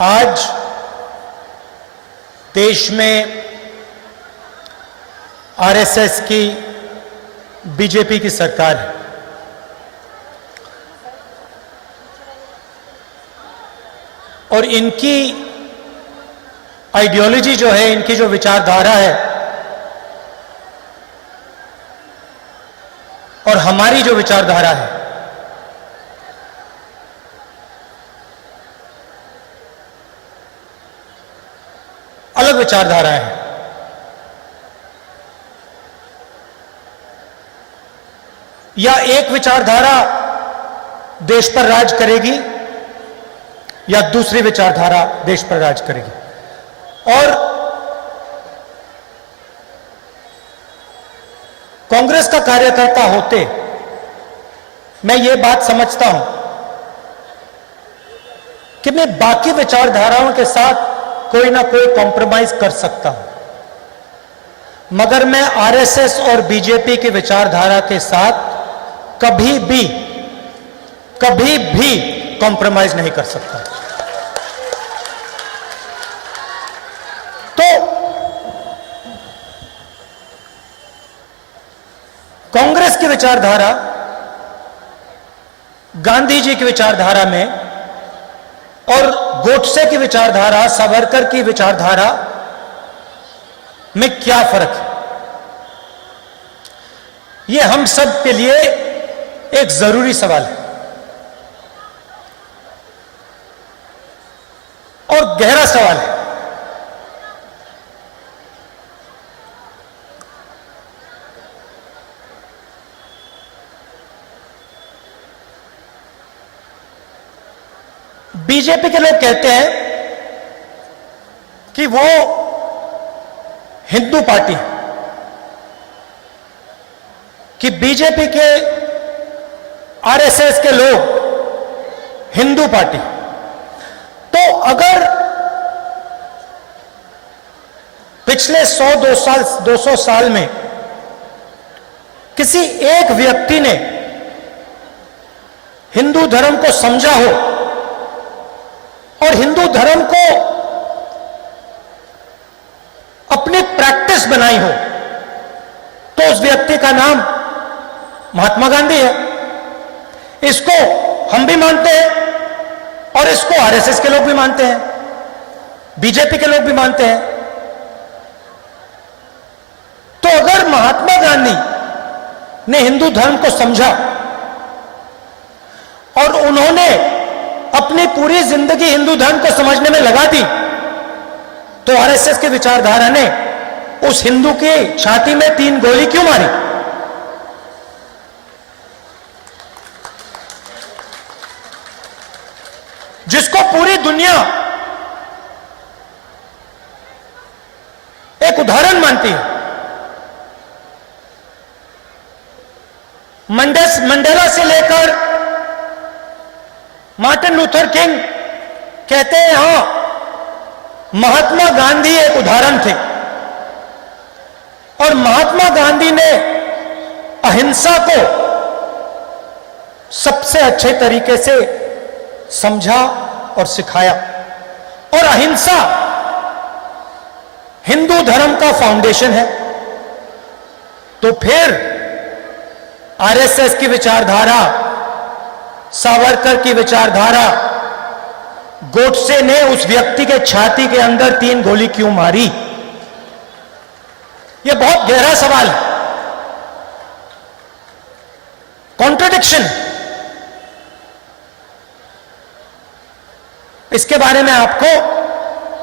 आज देश में आरएसएस की बीजेपी की सरकार है और इनकी आइडियोलॉजी जो है, इनकी जो विचारधारा है और हमारी जो विचारधारा है, अलग विचारधारा है। या एक विचारधारा देश पर राज करेगी या दूसरी विचारधारा देश पर राज करेगी। और कांग्रेस का कार्यकर्ता होते मैं ये बात समझता हूं कि मैं बाकी विचारधाराओं के साथ कोई ना कोई कॉम्प्रोमाइज कर सकता हूं, मगर मैं आरएसएस और बीजेपी की विचारधारा के साथ कभी भी कॉम्प्रोमाइज नहीं कर सकता। तो कांग्रेस की विचारधारा गांधी जी की विचारधारा में और गोडसे की विचारधारा, सावरकर की विचारधारा में क्या फर्क है, यह हम सब के लिए एक जरूरी सवाल है और गहरा सवाल है। बीजेपी के लोग कहते हैं कि वो हिंदू पार्टी है, कि बीजेपी के आरएसएस के लोग हिंदू पार्टी। तो अगर पिछले 100-200 साल में किसी एक व्यक्ति ने हिंदू धर्म को समझा हो और हिंदू धर्म को अपनी प्रैक्टिस बनाई हो, तो उस व्यक्ति का नाम महात्मा गांधी है। इसको हम भी मानते हैं और इसको आरएसएस के लोग भी मानते हैं, बीजेपी के लोग भी मानते हैं। तो अगर महात्मा गांधी ने हिंदू धर्म को समझा और उन्होंने अपनी पूरी जिंदगी हिंदू धर्म को समझने में लगा दी, तो आरएसएस की विचारधारा ने उस हिंदू की छाती में 3 गोली क्यों मारी? जिसको पूरी दुनिया एक उदाहरण मानती है। मंडेला से लेकर मार्टिन लूथर किंग कहते हैं, हां, महात्मा गांधी एक उदाहरण थे और महात्मा गांधी ने अहिंसा को सबसे अच्छे तरीके से समझा और सिखाया। और अहिंसा हिंदू धर्म का फाउंडेशन है। तो फिर आरएसएस की विचारधारा, सावरकर की विचारधारा, गोडसे ने उस व्यक्ति के छाती के अंदर 3 गोली क्यों मारी? यह बहुत गहरा सवाल है, कॉन्ट्रडिक्शन। इसके बारे में आपको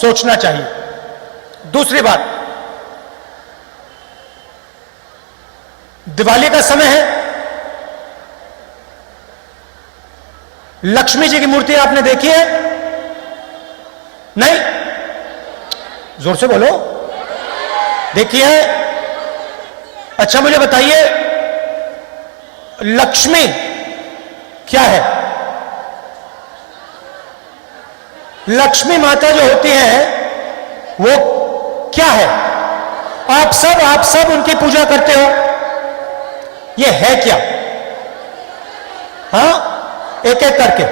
सोचना चाहिए। दूसरी बात, दिवाली का समय है, लक्ष्मी जी की मूर्ति आपने देखी है? नहीं? जोर से बोलो। देखी है? अच्छा, मुझे बताइए, लक्ष्मी क्या है? लक्ष्मी माता जो होती है वो क्या है? आप सब उनकी पूजा करते हो, ये है क्या? हाँ, एक एक करके।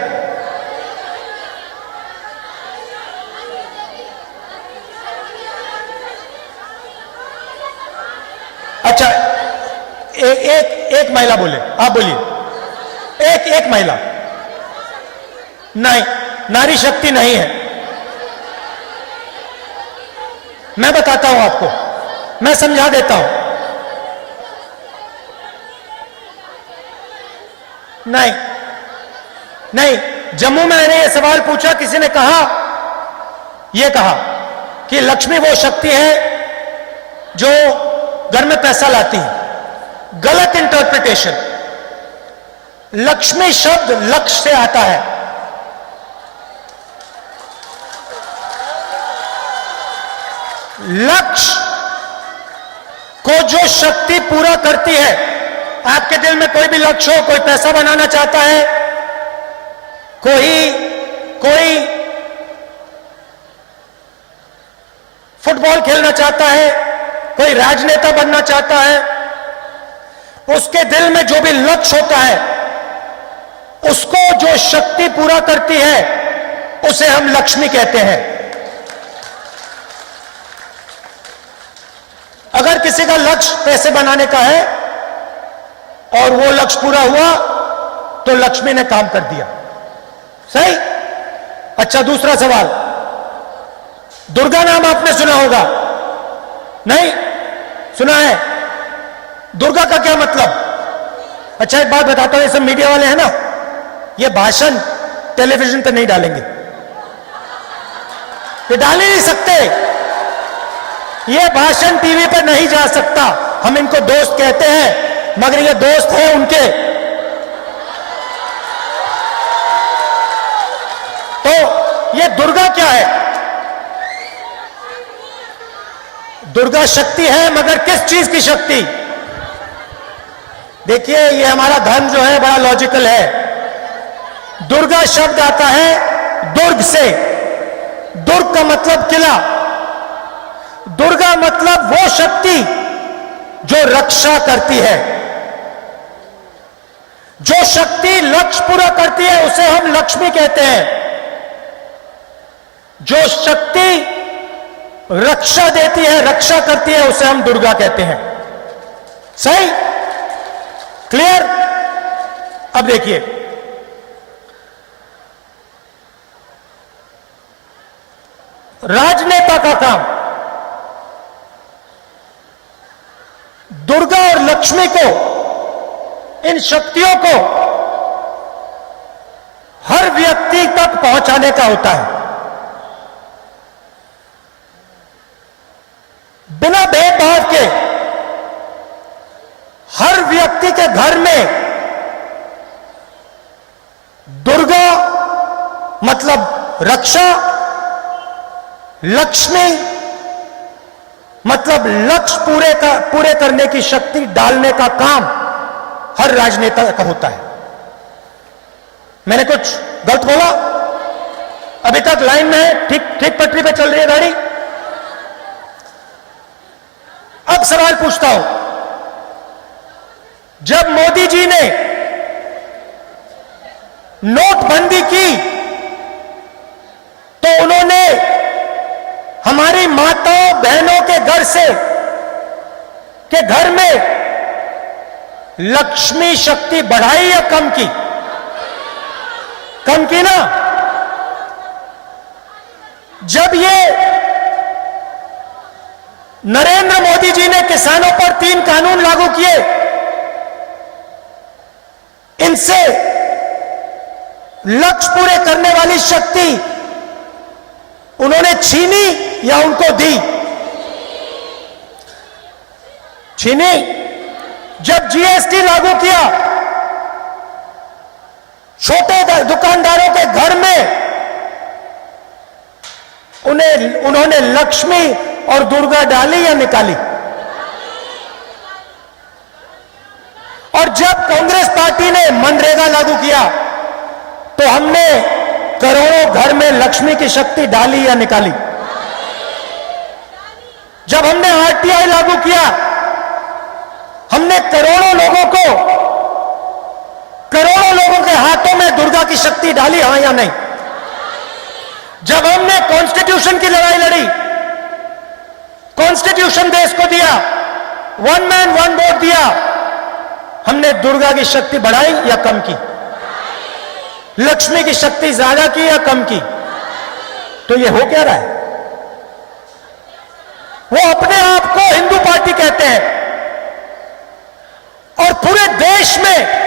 अच्छा, एक महिला बोले, आप बोलिए। एक महिला। नहीं, नारी शक्ति नहीं है। मैं बताता हूं आपको, मैं समझा देता हूं। नहीं नहीं, जम्मू में मैंने यह सवाल पूछा, किसी ने कहा, यह कहा कि लक्ष्मी वो शक्ति है जो घर में पैसा लाती है। गलत इंटरप्रिटेशन। लक्ष्मी शब्द लक्ष्य से आता है। लक्ष्य को जो शक्ति पूरा करती है, आपके दिल में कोई भी लक्ष्य हो, कोई पैसा बनाना चाहता है, कोई फुटबॉल खेलना चाहता है, कोई राजनेता बनना चाहता है, उसके दिल में जो भी लक्ष्य होता है, उसको जो शक्ति पूरा करती है, उसे हम लक्ष्मी कहते हैं। अगर किसी का लक्ष्य पैसे बनाने का है और वो लक्ष्य पूरा हुआ तो लक्ष्मी ने काम कर दिया। सही। अच्छा, दूसरा सवाल, दुर्गा नाम आपने सुना होगा? नहीं सुना है? दुर्गा का क्या मतलब? अच्छा, एक बात बताता हूं, ये सब मीडिया वाले हैं ना, ये भाषण टेलीविजन पर नहीं डालेंगे, ये डाल ही नहीं सकते। ये भाषण टीवी पर नहीं जा सकता। हम इनको दोस्त कहते हैं, मगर ये दोस्त हैं उनके। तो ये दुर्गा क्या है? दुर्गा शक्ति है, मगर किस चीज की शक्ति? देखिए, ये हमारा धर्म जो है बड़ा लॉजिकल है। दुर्गा शब्द आता है दुर्ग से। दुर्ग का मतलब किला। दुर्गा मतलब वो शक्ति जो रक्षा करती है। जो शक्ति लक्ष्य पूरा करती है उसे हम लक्ष्मी कहते हैं। जो शक्ति रक्षा देती है, रक्षा करती है, उसे हम दुर्गा कहते हैं। सही? क्लियर? अब देखिए, राजनेता का काम दुर्गा और लक्ष्मी को, इन शक्तियों को हर व्यक्ति तक पहुंचाने का होता है। बिना भेदभाव के हर व्यक्ति के घर में दुर्गा मतलब रक्षा, लक्ष्मी मतलब लक्ष्य पूरे करने की शक्ति डालने का काम हर राजनेता का होता है। मैंने कुछ गलत बोला? अभी तक लाइन में है, ठीक पटरी पे चल रही है गाड़ी। अब सवाल पूछता हूं, जब मोदी जी ने नोटबंदी की तो उन्होंने हमारी माताओं बहनों के घर में लक्ष्मी शक्ति बढ़ाई या कम की? कम की ना? जब ये नरेंद्र मोदी जी ने किसानों पर 3 कानून लागू किए, इनसे लक्ष्य पूरे करने वाली शक्ति उन्होंने छीनी या उनको दी? छीनी। जब जीएसटी लागू किया, छोटे दुकानदारों के घर में उन्होंने लक्ष्मी और दुर्गा डाली या निकाली? और जब कांग्रेस पार्टी ने मनरेगा लागू किया तो हमने करोड़ों घर में लक्ष्मी की शक्ति डाली या निकाली? जब हमने आरटीआई लागू किया, हमने करोड़ों लोगों के हाथों में दुर्गा की शक्ति डाली, हां या नहीं? जब हमने कॉन्स्टिट्यूशन की लड़ाई लड़ी, कॉन्स्टिट्यूशन देश को दिया, वन मैन वन वोट दिया, हमने दुर्गा की शक्ति बढ़ाई या कम की? लक्ष्मी की शक्ति ज्यादा की या कम की? तो ये हो क्या रहा है? वो अपने आप को हिंदू पार्टी कहते हैं और पूरे देश में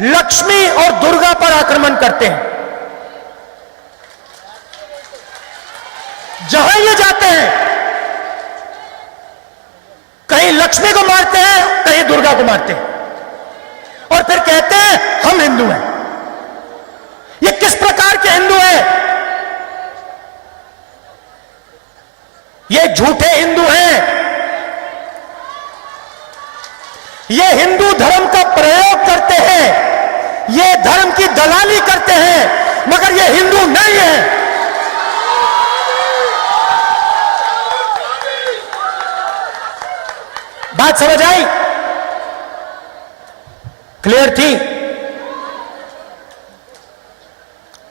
लक्ष्मी और दुर्गा पर आक्रमण करते हैं। जहां ये जाते हैं, कहीं लक्ष्मी को मारते हैं, कहीं दुर्गा को मारते हैं और फिर कहते हैं हम हिंदू हैं। ये किस प्रकार के हिंदू हैं? ये झूठे हिंदू हैं। ये हिंदू धर्म का प्रयोग करते हैं, ये धर्म की दलाली करते हैं, मगर ये हिंदू नहीं है। बात समझ आई? क्लियर थी?